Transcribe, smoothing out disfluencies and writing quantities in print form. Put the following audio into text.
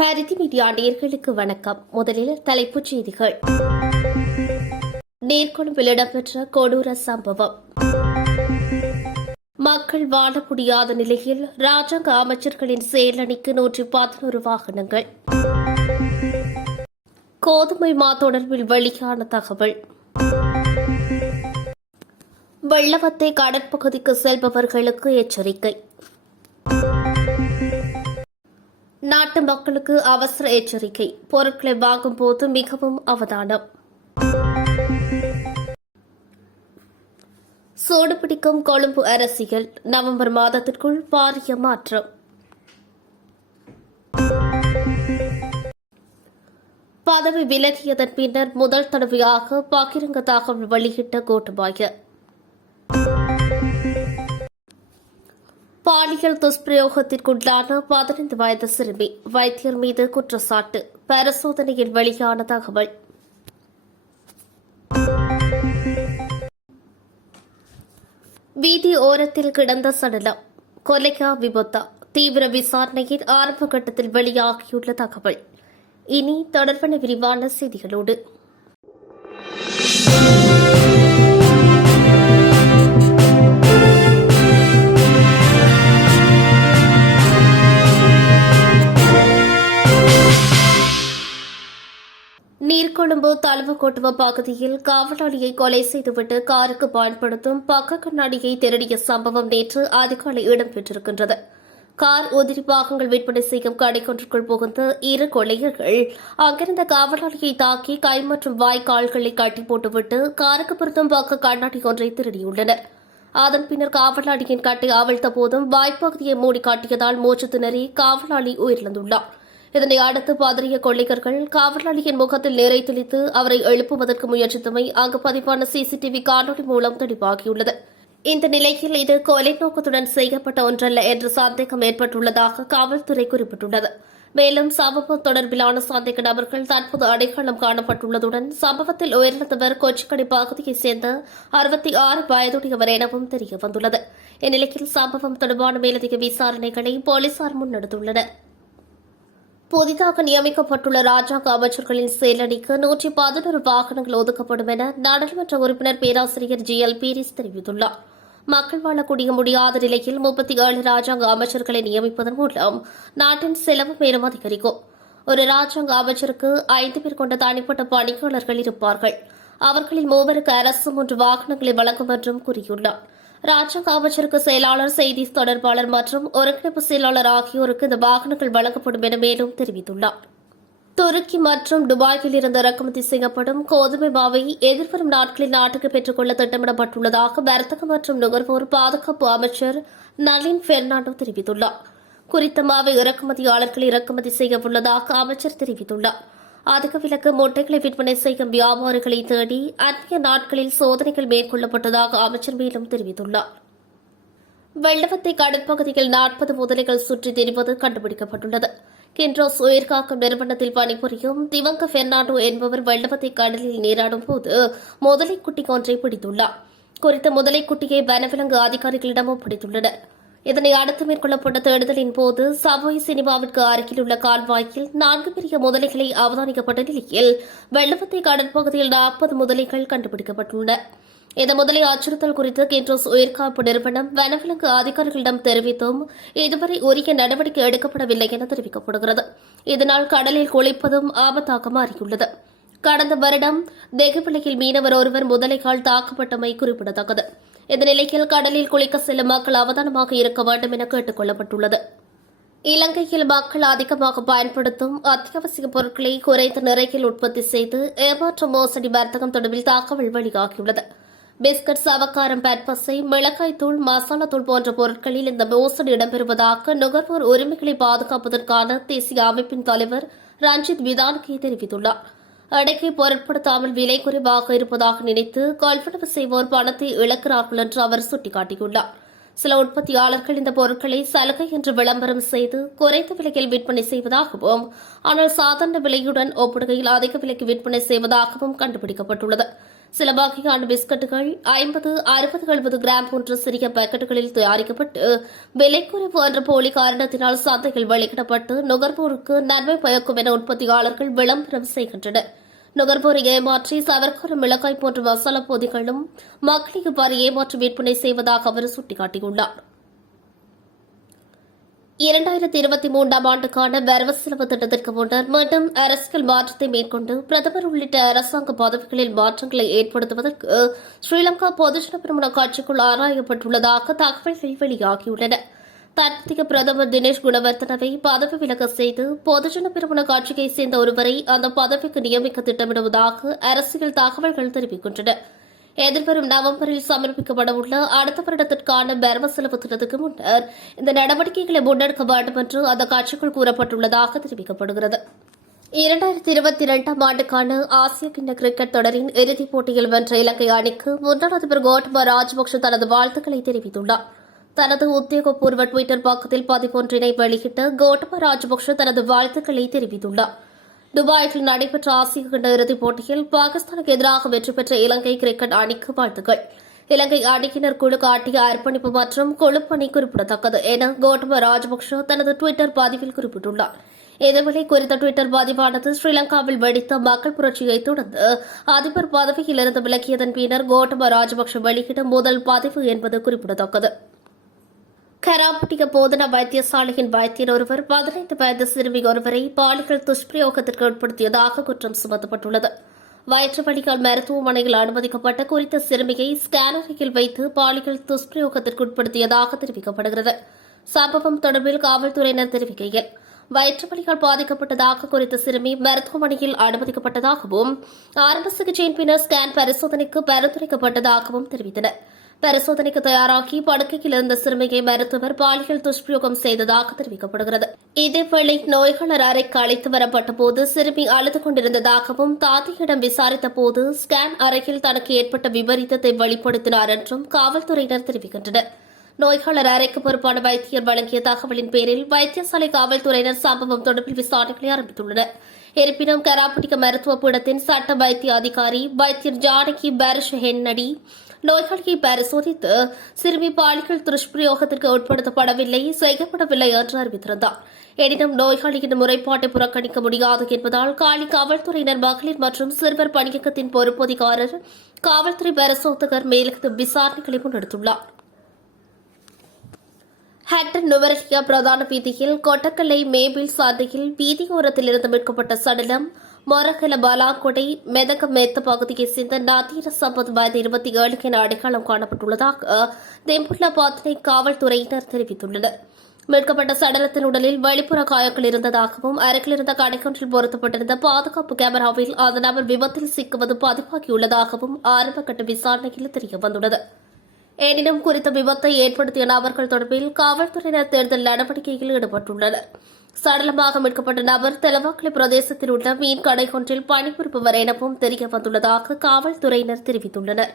பரிதி media நேயர்களுக்கு வணக்கம். முதலில் தலைப்புச் செய்திகள். நீர்கொழும்பில் இடம்பெற்ற கொடூர சம்பவம். மக்கள் வாழ முடியாத நிலையில் ராஜாங்க அமைச்சர்களின் செயலணிக்கு 111 வாகனங்கள். கோதுமை மா தொடர்பில் வெளியான தகவல். வெள்ளவத்தை கடற்பகுதிக்கு செல்பவர்களுக்கு எச்சரிக்கை. நாட்டு மக்களுக்கு அவசர எச்சரிக்கை. பொருட்களை வாங்கும் போது மிகவும் அவதானம். சூடுபிடிக்கும் கொழும்பு அரசியல். நவம்பர் மாதத்திற்குள் பாரிய மாற்றம். பதவி விலகியதன் பின்னர் முதல் தடவையாக பகிரங்க தகவல் வெளியிட்ட கோட்டபாய. பாலியல் துஷ்பிரயோகத்திற்குள்ளான 15 வயது சிறுமி வைத்தியர் மீது குற்றச்சாட்டு. பரிசோதனையில் வெளியான தகவல். வீதி ஓரத்தில் கிடந்த சடலம். கொலையா விபத்தா? தீவிர விசாரணையின் ஆரம்ப கட்டத்தில் வெளியாகியுள்ள தகவல். இனி தொடர்பான விரிவான செய்திகளோடு நீர்கொழும்பு தழுவக்கோட்டுவ பகுதியில் காவலாளியை கொலை செய்துவிட்டு காருக்கு பயன்படுத்தும் பக்க கண்ணாடியை திருடிய சம்பவம் நேற்று அதிகாலை இடம்பெற்றிருக்கின்றது. கார் உதிரி பாகங்கள் விற்பனை செய்யும் கடைக்கொன்றுக்குள் புகுந்த 2 கொள்ளையர்கள் அங்கிருந்த காவலாளியை தாக்கி கை மற்றும் வாய் கால்களை கட்டி போட்டுவிட்டு காருக்கு பொருத்தும் பக்க கண்ணாடி ஒன்றை திருடியுள்ளனர். அதன் பின்னர் காவலாளியின் கட்டை அவிழ்த்த போதும் வாய்ப்பகுதியை மூடி காட்டியதால் மூச்சு திணறி காவலாளி உயிரிழந்துள்ளார். இதனை அடுத்து பதறிய கொள்ளையர்கள் காவலாளியின் முகத்தில் நீரை தெளித்து அவரை எழுப்புவதற்கு முயற்சித்தமை அங்கு பதிவான சிசிடிவி காணொலி மூலம் தெளிவாகியுள்ளது. இந்த நிலையில் இது கொலை நோக்கத்துடன் செய்யப்பட்ட ஒன்றல்ல என்ற சந்தேகம் ஏற்பட்டுள்ளதாக காவல்துறை குறிப்பிட்டுள்ளது. மேலும் சம்பவம் தொடர்பிலான சந்தேக நபர்கள் தற்போது அடையாளம் காணப்பட்டுள்ளதுடன் சம்பவத்தில் உயிரிழந்தவர் கொச்சிக்கடை பகுதியைச் சேர்ந்த 66 வயதுடையவர் எனவும் தெரியவந்துள்ளது. இந்நிலையில் சம்பவம் தொடர்பான மேலதிக விசாரணைகளை போலீசார் முன்னெடுத்துள்ளனர். புதிதாக நியமிக்கப்பட்டுள்ள ராஜாங்க அமைச்சர்களின் செயலணிக்கு 111 வாகனங்கள் ஒதுக்கப்படும் என நாடாளுமன்ற உறுப்பினர் பேராசிரியர் GL பீரிஸ் தெரிவித்துள்ளார். மக்கள் வாழக்கூடிய முடியாத நிலையில் 37 ராஜாங்க அமைச்சர்களை நியமிப்பதன் மூலம் நாட்டின் செலவு மேலும் அதிகரிக்கும். ஒரு ராஜாங்க அமைச்சருக்கு 5 பேர் கொண்ட தனிப்பட்ட பணியாளர்கள் இருப்பார்கள். அவர்களில் 3 அரசு 3 வாகனங்களை வழங்கும் என்றும் கூறியுள்ளார். ராஜாங்க அமைச்சருக்கு செயலாளர், செய்தி தொடர்பாளர் மற்றும் ஒருங்கிணைப்பு செயலாளர் ஆகியோருக்கு இந்த வாகனங்கள் வழங்கப்படும் என மேலும் தெரிவித்துள்ளார். துருக்கி மற்றும் துபாயில் இருந்து இறக்குமதி செய்யப்படும் கோதுமை மாவை எதிர்வரும் நாட்களில் நாட்டுக்கு பெற்றுக் கொள்ள திட்டமிடப்பட்டுள்ளதாக வர்த்தக மற்றும் நுகர்வோர் பாதுகாப்பு அமைச்சர் நளின் பெர்னாண்டோ தெரிவித்துள்ளார். குறித்த மாவை இறக்குமதியாளர்கள் இறக்குமதி செய்ய உள்ளதாக அமைச்சர் தெரிவித்துள்ளார். அதிக விலக்கு மூட்டைகளை விற்பனை செய்யும் வியாபாரிகளை தேடி அந்நிய நாட்களில் சோதனைகள் மேற்கொள்ளப்பட்டதாக அமைச்சர் மேலும் தெரிவித்துள்ளார். வெள்ளவத்தை கடற்பகுதியில் 40 முதலைகள் சுற்றித் திரிவது கண்டுபிடிக்கப்பட்டுள்ளது. கின்ரோஸ் உயிர்காக்கும் நிறுவனத்தில் பணிபுரியும் திவங்க பெர்னாண்டோ என்பவர் வெள்ளவத்தை கடலில் நீராடும் போது முதலைக்குட்டி ஒன்றை பிடித்துள்ளார். குறித்த முதலைக்குட்டியை வனவிலங்கு அதிகாரிகளிடம் ஒப்படைத்துள்ளனர். இதனை அடுத்து மேற்கொள்ளப்பட்ட தேடுதலின் போது சவோய் சினிமாவிற்கு அருகில் உள்ள கால்வாயில் 4 பெரிய முதலைகளை அவதானிக்கப்பட்ட நிலையில் வெள்ளவத்தை கடற்பகுதியில் 40 முதலைகள் கண்டுபிடிக்கப்பட்டுள்ளன. இந்த முதலை அச்சுறுத்தல் குறித்து கின்ரோஸ் உயிர்காப்பு நிறுவனம் வனவிலங்கு அதிகாரிகளிடம் தெரிவித்தும் இதுவரை உரிய நடவடிக்கை எடுக்கப்படவில்லை என தெரிவிக்கப்படுகிறது. இதனால் கடலில் குளிப்பதும் ஆபத்தாக மாறியுள்ளது. கடந்த வருடம் தெகுவிலையில் மீனவர் ஒருவர் முதலைகால் தாக்கப்பட்டமை குறிப்பிடத்தக்கது. இந்த நிலையில் கடலில் குளிக்க செல்லும் மக்கள் அவதானமாக இருக்க வேண்டும் என கேட்டுக் கொள்ளப்பட்டுள்ளது. இலங்கையில் மக்கள் அதிகமாக பயன்படுத்தும் அத்தியாவசிய பொருட்களை குறைந்த நிறையில் உற்பத்தி செய்து ஏமாற்று மோசடி வர்த்தகம் தொடர்பில் தகவல் வெளியாகியுள்ளது. பிஸ்கட், சவக்காரம், பற்பசை, மிளகாய் தூள், மசாலா தூள் போன்ற பொருட்களில் இந்த மோசடி இடம்பெறுவதாக நுகர்வோர் உரிமைகளை பாதுகாப்பதற்கான தேசிய அமைப்பின் தலைவர் ரஞ்சித் விதானகே தெரிவித்துள்ளார். அடைக்கை பொருட்படுத்தாமல் விலை குறைவாக இருப்பதாக நினைத்து கொள்வனவு செய்வோர் பணத்தை இழக்கிறார்கள் என்று அவர் சுட்டிக்காட்டியுள்ளார். சில உற்பத்தியாளர்கள் இந்த பொருட்களை சலுகை என்று விளம்பரம் செய்து குறைந்த விலையில் விற்பனை செய்வதாகவும் ஆனால் சாதாரண விலையுடன் ஒப்பிடுகையில் அதிக விலைக்கு விற்பனை செய்வதாகவும் கண்டுபிடிக்கப்பட்டுள்ளது. சில வகையான பிஸ்கட்டுகள் 50, 60, 70 கிராம் போன்ற சிறிய பாக்கெட்டுகளில் தயாரிக்கப்பட்டு விலைக்குறைவு என்ற போலி காரணத்தினால் சந்தையில் வெளியிடப்பட்டு நுகர்வோருக்கு நன்மை பயக்கும் என உற்பத்தியாளர்கள் விளம்பரம் செய்கின்றனர். நுகர்வோரை ஏமாற்றி சவர்க்கார மிளகாய் போன்ற மசாலா பொதிகளும் மக்களை இவ்வாறு ஏமாற்றி விற்பனை செய்வதாக அவர் சுட்டிக்காட்டியுள்ளார். 2023 ஆண்டுக்கான வரவு செலவு திட்டத்திற்கு முன்னர் மீண்டும் அரசியல் மாற்றத்தை மேற்கொண்டு பிரதமர் உள்ளிட்ட அரசாங்க பதவிகளில் மாற்றங்களை ஏற்படுத்துவதற்கு ஸ்ரீலங்கா பொதுஜன பெரமுன கட்சிக்குள் ஆராயப்பட்டுள்ளதாக தகவல்கள் வெளியாகியுள்ளன. தற்போதைய பிரதமர் தினேஷ் குணவர்த்தனவை பதவி விலக செய்து பொதுஜன பெரமுன கட்சியைச் சேர்ந்த ஒருவரை அந்த பதவிக்கு நியமிக்க திட்டமிடுவதாக அரசியல் தகவல்கள் தெரிவிக்கின்றன. எதிர்வரும் நவம்பரில் சமர்ப்பிக்கப்படவுள்ள அடுத்த வருடத்திற்கான வரவு செலவு திட்டத்துக்கு முன்னர் இந்த நடவடிக்கைகளை முன்னெடுக்க வேண்டும் என்று அந்த கட்சிக்குள் கூறப்பட்டுள்ளதாக தெரிவிக்கப்படுகிறது. 2022 ஆண்டுக்கான ஆசிய கிண்ண கிரிக்கெட் தொடரின் இறுதிப் போட்டியில் வென்ற இலங்கை அணிக்கு முன்னாள் அதிபர் கோட்டபய ராஜபக்ஷ தனது வாழ்த்துக்களை தெரிவித்துள்ளார். தனது உத்தியோகபூர்வ டுவிட்டர் பக்கத்தில் பதிவொன்றினை வெளியிட்ட கோட்டபய ராஜபக்ஷ தனது வாழ்த்துக்களை தெரிவித்துள்ளார். துபாயில் நடைபெற்ற ஆசிய கிண்ண இறுதிப் போட்டியில் பாகிஸ்தானுக்கு எதிராக வெற்றி பெற்ற இலங்கை கிரிக்கெட் அணிக்கு வாழ்த்துக்கள். இலங்கை அணியினர் குழு காட்டிய அர்ப்பணிப்பு மற்றும் கொழுப்பணி குறிப்பிடத்தக்கது என கோட்டபய ராஜபக்ஷ தனது டுவிட்டர் பதிவில் குறிப்பிட்டுள்ளார். இதேவேளை குறித்த டுவிட்டர் பதிவானது ஸ்ரீலங்காவில் வெடித்த மக்கள் புரட்சியை தொடர்ந்து அதிபர் பதவியிலிருந்து விலகியதன் பின்னர் கோட்டபய ராஜபக்ஷ வெளியிட்ட முதல் பதிவு என்பது குறிப்பிடத்தக்கது. கராப்பட்டிய போதனா வைத்தியசாலையின் வைத்தியர் ஒருவர் 15 வயது சிறுமி ஒருவரை பாலியல் துஷ்பிரயோகத்திற்கு உட்படுத்தியதாக குற்றம் சுமத்தப்பட்டுள்ளது. வயிற்று வலியால் மருத்துவமனையில் அனுமதிக்கப்பட்ட குறித்த சிறுமியை ஸ்கேனரில் வைத்து பாலியல் துஷ்பிரயோகத்திற்கு உட்படுத்தியதாக தெரிவிக்கப்படுகிறது. சம்பவம் தொடர்பில் காவல்துறையினர் தெரிவிக்கையில் வயிற்று வலியால் பாதிக்கப்பட்டதாக குறித்த சிறுமி மருத்துவமனையில் அனுமதிக்கப்பட்டதாகவும் ஆரம்ப சிகிச்சையின் பின்னர் ஸ்கேன் பரிசோதனைக்கு பரிந்துரைக்கப்பட்டதாகவும் தெரிவித்தனா். பரிசோதனைக்கு தயாராகி படுக்கையில் இருந்த சிறுமியை மருத்துவர் பாலியல் துஷ்பிரயோகம் செய்ததாக தெரிவிக்கப்படுகிறது. இதேவேளை நோயாளர் அறைக்கு அழைத்து வரப்பட்ட போது சிறுமி அழுது கொண்டிருந்ததாகவும் தாதியிடம் விசாரித்த போது ஸ்கேன் அறையில் தனக்கு ஏற்பட்ட விபரீதத்தை வெளிப்படுத்தினார் என்றும் காவல்துறையினர் தெரிவிக்கின்றனர். நோயாளர் அறைக்கு பொறுப்பான வைத்தியர் வழங்கிய தகவலின் பேரில் வைத்தியசாலை காவல்துறையினர் சம்பவம் தொடர்பில் விசாரணைகளை ஆரம்பித்துள்ளனர். இருப்பினும் கராப்பட்டிய மருத்துவ பீடத்தின் சட்ட வைத்திய அதிகாரி வைத்தியர் ஜானகி பாரிஷ் ஹென்னடி நோயாளியை பரிசோதித்து சிறுமி பாலியல் துஷ்பிரயோகத்திற்கு உட்படுத்தப்படவில்லை செய்யப்படவில்லை என்று அறிவித்திருந்தார். எனினும் நோயாளியின் முறைப்பாட்டை புறக்கணிக்க முடியாது என்பதால் காலி காவல்துறையினர் மகளிர் மற்றும் சிறுவர் பணியகத்தின் பொறுப்பதிகாரர் காவல்துறை பரிசோதகர் மேலதிக விசாரணைகளை முன்னெடுத்துள்ளார். ஹட்டன் நுவரெலியா பிரதான வீதியில் கொட்டக்கலை மேபில் சாலையில் வீதியோரத்திலிருந்து மீட்கப்பட்ட சடலம் மொரகல பலாக்கொடை மெதக மேத்த பகுதியைச் சேர்ந்த நாதீர சம்பத் வயது 27 என அடையாளம் காணப்பட்டுள்ளதாக தெம்புல்லா பாத்தனை காவல்துறையினர் தெரிவித்துள்ளனர். மீட்கப்பட்ட சடலத்தின் உடலில் வெளிப்புற காயங்கள் இருந்ததாகவும் அருகில் இருந்த கடைக்கொன்றில் பொருத்தப்பட்டிருந்த பாதுகாப்பு கேமராவில் அந்த நபர் விபத்தில் சிக்குவது பதிவாகியுள்ளதாகவும் ஆரம்பகட்ட விசாரணையில் தெரியவந்துள்ளது. எனினும் குறித்த விபத்தை ஏற்படுத்திய நபர்கள் தொடர்பில் காவல்துறையினர் தேடுதல் நடவடிக்கையில் ஈடுபட்டுள்ளனர். சடலமாக மீட்கப்பட்ட நபர் தெலவாக்கலை பிரதேசத்தில் உள்ள மீன் கடை ஒன்றில் பணிபுரிபவர் எனவும் தெரியவந்துள்ளதாக காவல்துறையினர் தெரிவித்துள்ளனர்.